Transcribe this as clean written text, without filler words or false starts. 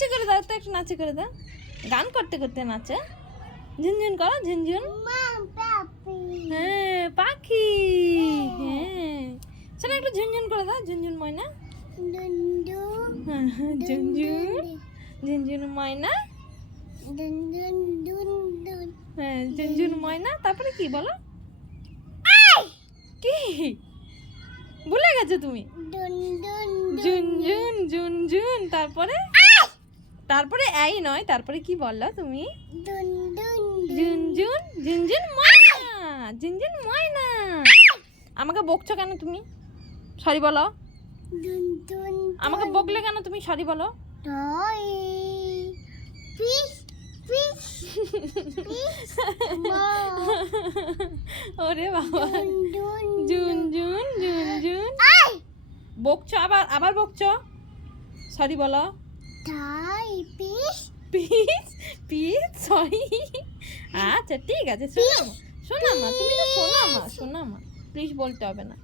নাচে করে দাও তো, একটু নাচে করে দাও। গান করতে করতে নাচে। ঝুনঝুন করো, ঝুনঝুন। হ্যাঁ পাখি। হ্যাঁ শোনো, একটু ঝুনঝুন করে দাও। ঝুনঝুন ময়না, ঝুনঝুন ঝুনঝুন ময়না। হ্যাঁ ঝুনঝুন ময়না। তারপরে কি বলো? কি ভুলে গেছো তুমি? ঝুনঝুন ঝুনঝুন। তারপরে তারপরে এই নয়, তারপরে কি বললো তুমি? ঝুনঝুন ঝুনঝুন ময়না, ঝুনঝুন ময়না। আমাকে বকছো কেন তুমি? সরি বলো। আমাকে বকলে কেন তুমি? সরি বলো। ওরে বাবা, ঝুনঝুন ঝুনঝুন। বকছো আবার, আবার বকছো। সরি বলো। Piece piece sorry. আচ্ছা ঠিক আছে। শোনা মা, তুমি তো শোনা মা, শোনা মা, প্লিজ বলতে হবে না।